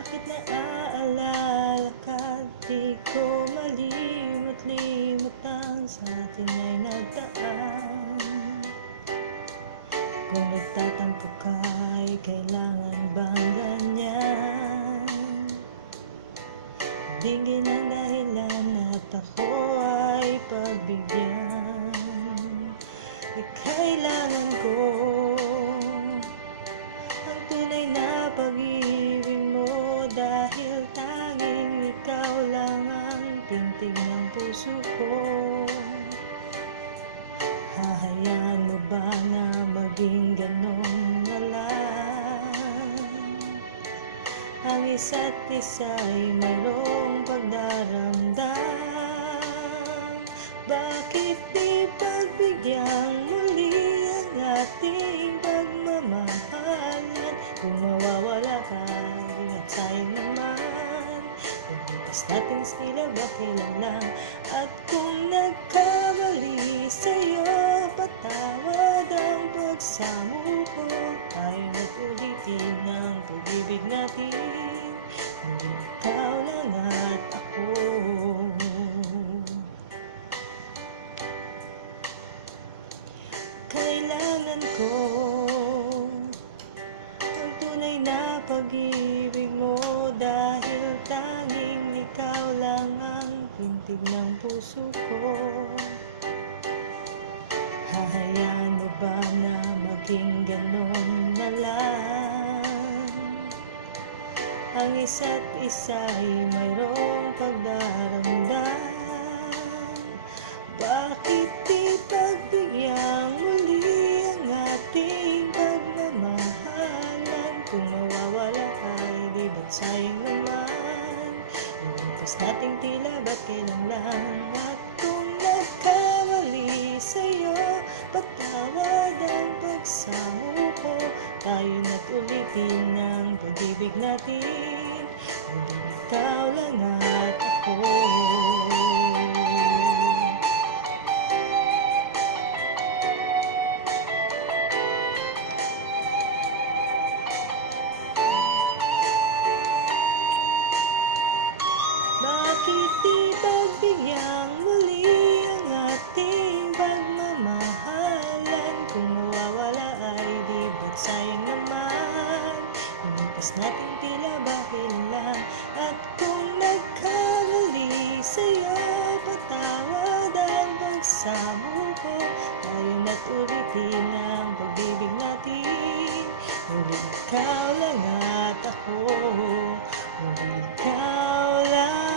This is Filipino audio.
Bakit naaalala ka? Di ko malimot-limutan sa atin ay nagdaan. Kung nagtatampo ka ay kailangan bang ganyan? Dinggin ang dahilan at ako ay pagbigyan. Kailangan ko ang tunay na pag-ibig mo, dahil tanging ikaw lang ang tintig ng puso ko. Hahayaan mo ba na maging ganon na lang? Ang isa't isa'y mayroong pagdaramdam. Bakit di pagbigyan muli ang ating pagmamahalan? Kung mawawala ka, at sayang naman. Pagbukas natin sila ba kailan lang? At kung nagkamali sa'yo, patawad ang pagsamo ko. Tayo na't ulitin ang pag-ibig natin, hindi ikaw lang at ako. Kailangan ko ang tunay na pag-ibig mo, dahil tanging ikaw lang ang tintig ng puso ko. Hahayaan mo ba na maging ganon na lang? Ang isa't isa'y mayroong pagdaramdam. Bakit di pagbigyan muli ang ating pagmamahalan? Kung mawawala ay di ba't sayang naman? Ibukas nating tila ba't kailan lang? At kung nagkamali sa'yo, patawad ang pagsamo ko. Tayo na't ulitin ang pag-ibig natin, hindi ikaw lang at ako. Bakit di pagbigyan muli ang ating pagmamahalan? Kung mawawala ay di ba't sayang naman? Ibukas natin tila ba kailan lang? At kung nagkamali sa'yo, patawad ang pagsamo ko. Tayo na't ulitin ang pag-ibig natin, uli ikaw lang at ako, uli ikaw lang.